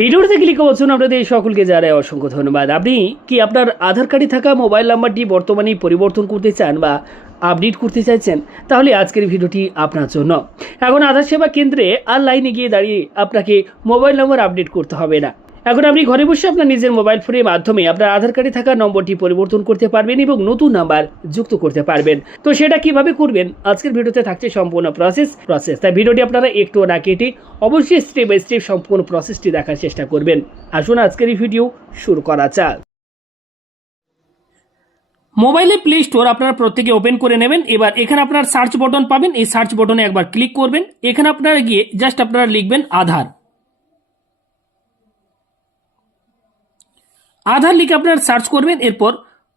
ভিডিওতে ক্লিক করছেন আপনাদের সকলকে জানাই অসংখ্য ধন্যবাদ। আপনি কি আপনার আধার কার্ডে থাকা মোবাইল নাম্বারটি বর্তমানে পরিবর্তন করতে চান বা আপডেট করতে চাইছেন, তাহলে আজকের ভিডিওটি আপনার জন্য। এখন আধার সেবা কেন্দ্রে আর লাইনে গিয়ে দাঁড়িয়ে আপনাকে মোবাইল নম্বর আপডেট করতে হবে না। এখন আপনি ঘরে বসে আপনার নিজের মোবাইল ফোনের মাধ্যমে আপনার আধার কার্ডে থাকা নম্বরটি পরিবর্তন করতে পারবেন এবং নতুন নাম্বার যুক্ত করতে পারবেন। তো সেটা কিভাবে করবেন আজকের ভিডিওতে থাকছে সম্পূর্ণ প্রসেস। তাই ভিডিওটি আপনারা একটু না কেটে অবশ্যই স্টেপ বাই স্টেপ সম্পূর্ণ প্রসেসটি দেখার চেষ্টা করবেন। আসুন আজকের এই ভিডিও শুরু করা যাক। মোবাইলে প্লে স্টোর আপনারা প্রত্যেকে ওপেন করে নেবেন। এবার এখানে আপনার সার্চ বাটন পাবেন, এই সার্চ বাটনে একবার ক্লিক করবেন। এখানে আপনারা গিয়ে জাস্ট আপনারা লিখবেন আধার। আধার লিখে আপনারা সার্চ করবেন। এরপর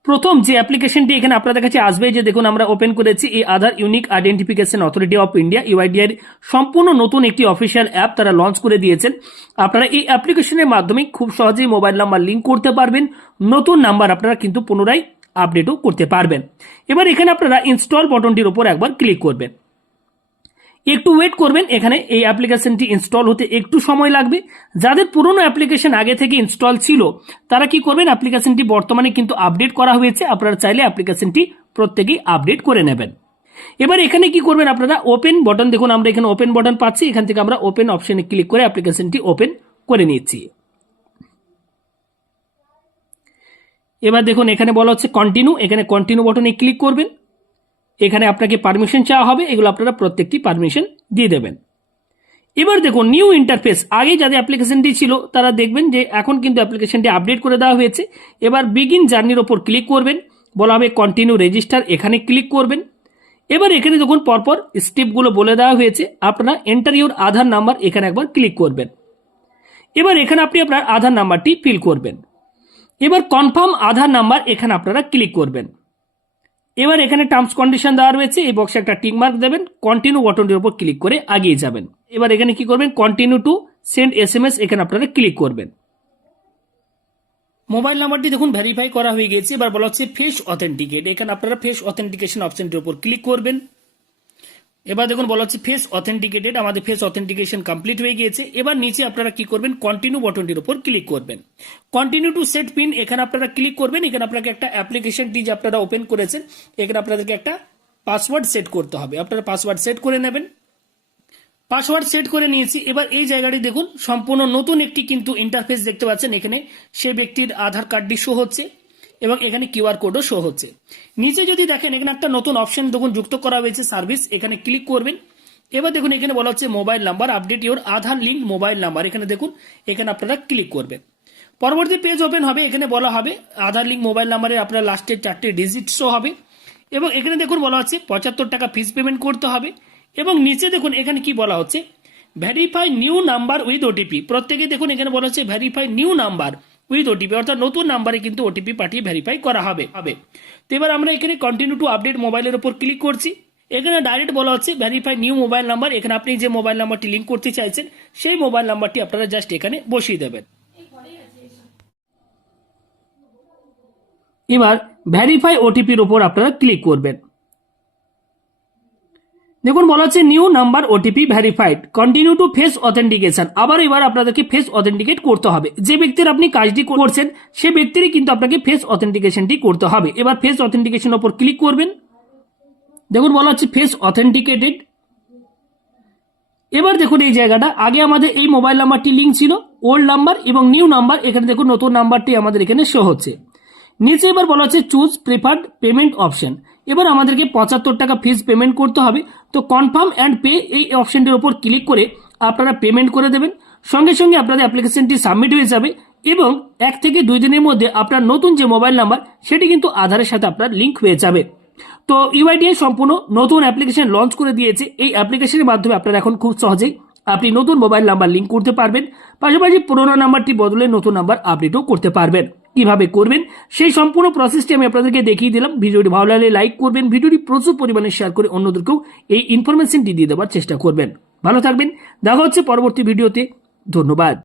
প্রথম যে অ্যাপ্লিকেশনটি এখানে আপনাদের কাছে আসবে, যে দেখুন আমরা ওপেন করেছি এই Aadhaar unique identification authority of India UIDAI সম্পূর্ণ নতুন একটি অফিসিয়াল অ্যাপ তারা লঞ্চ করে দিয়েছেন। আপনারা এই অ্যাপ্লিকেশনের মাধ্যমে খুব সহজেই মোবাইল নাম্বার লিঙ্ক করতে পারবেন, নতুন নাম্বার আপনারা কিন্তু পুনরায় আপডেটও করতে পারবেন। এবার এখানে আপনারা ইনস্টল বাটনটির উপর একবার ক্লিক করবেন, একটু ওয়েট করবেন। এখানে এই অ্যাপ্লিকেশনটি ইনস্টল হতে একটু সময় লাগবে। যাদের পুরনো অ্যাপ্লিকেশন আগে থেকে ইনস্টল ছিল তারা কি করবেন, অ্যাপ্লিকেশনটি বর্তমানে কিন্তু আপডেট করা হয়েছে, আপনারা চাইলে অ্যাপ্লিকেশনটি প্রত্যেকেই আপডেট করে নেবেন। এবার এখানে কি করবেন, আপনারা ওপেন বাটন, দেখুন আমরা এখানে ওপেন বাটন পাচ্ছি, এখান থেকে আমরা ওপেন অপশনে ক্লিক করে অ্যাপ্লিকেশনটি ওপেন করে নিচ্ছি। এবার দেখুন এখানে বলা হচ্ছে কন্টিনিউ, এখানে কন্টিনিউ বাটনে ক্লিক করবেন। এখানে আপনাকে পারমিশন চাওয়া হবে, এগুলো আপনারা প্রত্যেকটি পারমিশন দিয়ে দেবেন। এবার দেখুন নিউ ইন্টারফেস, আগে যাদের অ্যাপ্লিকেশনটি ছিল তারা দেখবেন যে এখন কিন্তু অ্যাপ্লিকেশনটি আপডেট করে দেওয়া হয়েছে। এবার বিগিন জার্নির ওপর ক্লিক করবেন, বলা হবে কন্টিনিউ রেজিস্টার, এখানে ক্লিক করবেন। এবার এখানে দেখুন পরপর স্টেপগুলো বলে দেওয়া হয়েছে, আপনারা এন্টার ইউর আধার নাম্বার এখানে একবার ক্লিক করবেন। এবার এখানে আপনি আপনার আধার নাম্বারটি ফিল করবেন। এবার কনফার্ম আধার নাম্বার এখানে আপনারা ক্লিক করবেন। এবার এখানে টার্মস কন্ডিশন দেওয়া রয়েছে, এই বক্সে একটা টিক মার্ক দেবেন, কন্টিনিউ বাটনটির উপর ক্লিক করে এগিয়ে যাবেন। এবার এখানে কি করবেন, কন্টিনিউ টু সেন্ড এসএমএস এখানে আপনারা ক্লিক করবেন। মোবাইল নাম্বারটি দেখুন ভেরিফাই করা হয়ে গেছে। এবার বলা হচ্ছে ফেস অথেন্টিকেট, এখানে আপনারা ফেস অথেন্টিকেশন অপশনটির উপর ক্লিক করবেন। এবার দেখুন বলা হচ্ছে ফেস অথেন্টিকেটেড, আমাদের ফেস অথেন্টিকেশন কমপ্লিট হয়ে গিয়েছে। এবার নিচে আপনারা কি করবেন, কন্টিনিউ বাটনটির উপর ক্লিক করবেন। কন্টিনিউ টু সেট পিন এখানে আপনারা ক্লিক করবেন। এখানে আপনাকে একটা অ্যাপ্লিকেশনটি যে আপনারা ওপেন করেছেন এখানে আপনাদেরকে একটা পাসওয়ার্ড সেট করতে হবে, আপনারা পাসওয়ার্ড সেট করে নেবেন। পাসওয়ার্ড সেট করে নিয়েছি। এবার এই জায়গাটি দেখুন সম্পূর্ণ নতুন একটি কিন্তু ইন্টারফেস দেখতে পাচ্ছেন, এখানে সে ব্যক্তির আধার কার্ডটি শো হচ্ছে এবং এখানে কিউআর কোডও শো হচ্ছে। নিচে যদি দেখেন এখানে একটা নতুন অপশন দেখুন যুক্ত করা হয়েছে সার্ভিস, এখানে ক্লিক করবেন। এবার দেখুন এখানে বলা হচ্ছে mobile number update your Aadhaar link mobile number, এখানে দেখুন এখানে আপনারা ক্লিক করবেন। পরবর্তী পেজ ওপেন হবে, এখানে বলা হবে আধার লিঙ্ক মোবাইল নাম্বারের আপনার লাস্টের 4টে ডিজিট শো হবে এবং এখানে দেখুন বলা হচ্ছে 75 টাকা ফিস পেমেন্ট করতে হবে। এবং নিচে দেখুন এখানে কি বলা হচ্ছে, verify new number with OTP, প্রত্যেকে দেখুন এখানে বলা হচ্ছে verify new number with OTP, অর্থাৎ নতুন নাম্বারে কিন্তু ওটিপি পাঠিয়ে ভেরিফাই করা হবে। তো এবার আমরা এখানে কন্টিনিউ টু আপডেট মোবাইলের উপর ক্লিক করছি। এখানে ডাইরেক্ট বলা হচ্ছে ভেরিফাই নিউ মোবাইল নাম্বার, এখানে আপনি যে মোবাইল নাম্বারটি লিঙ্ক করতে চাইছেন সেই মোবাইল নাম্বারটি আপনারা জাস্ট এখানে বসিয়ে দেবেন। এবার ভেরিফাই ওটিপির উপর আপনারা ক্লিক করবেন। দেখুন বলা হচ্ছে new number OTP verified, continue to face authentication, আবার এবার আপনাদেরকে ফেস অথেন্টিকেট করতে হবে। যে ব্যক্তির আপনি কাজটি করছেন সে ব্যক্তিরই কিন্তু আপনাকে ফেস অথেন্টিকেশনটি করতে হবে। এবার ফেস অথেন্টিকেশন উপর ক্লিক করবেন। দেখুন বলা হচ্ছে ফেস অথেন্টিকেটেড। এবার দেখুন এই জায়গাটা আগে আমাদের এই মোবাইল নাম্বারটি লিঙ্ক ছিল, ওল্ড নাম্বার এবং নিউ নাম্বার, এখানে দেখুন নতুন নাম্বারটি আমাদের এখানে শো হচ্ছে। নিচে এবার বলা হচ্ছে চুজ প্রেফার্ড পেমেন্ট অপশন, এবার আমাদেরকে 75 টাকা ফিস পেমেন্ট করতে হবে। তো কনফার্ম অ্যান্ড পে এই অপশনটির উপর ক্লিক করে আপনারা পেমেন্ট করে দেবেন। সঙ্গে সঙ্গে আপনাদের অ্যাপ্লিকেশনটি সাবমিট হয়ে যাবে এবং 1 থেকে 2 দিনের মধ্যে আপনার নতুন যে মোবাইল নাম্বার সেটি কিন্তু আধারের সাথে আপনার লিঙ্ক হয়ে যাবে। তো ইউআইডিআই সম্পূর্ণ নতুন অ্যাপ্লিকেশন লঞ্চ করে দিয়েছে। এই অ্যাপ্লিকেশনের মাধ্যমে আপনারা এখন খুব সহজেই আপনি নতুন মোবাইল নাম্বার লিঙ্ক করতে পারবেন, পাশাপাশি পুরোনো নাম্বারটি বদলে নতুন নাম্বার আপডেটও করতে পারবেন। কিভাবে করবেন সেই সম্পূর্ণ প্রসেসটি আমি আপনাদেরকে দেখিয়ে দিলাম। ভিডিওটি ভালো লাগলে লাইক করবেন, ভিডিওটি প্রচুর পরিমাণে শেয়ার করে অন্যদেরকেও এই ইনফরমেশনটি দিয়ে দেওয়ার চেষ্টা করবেন। ভালো থাকবেন, দেখা হচ্ছে পরবর্তী ভিডিওতে। ধন্যবাদ।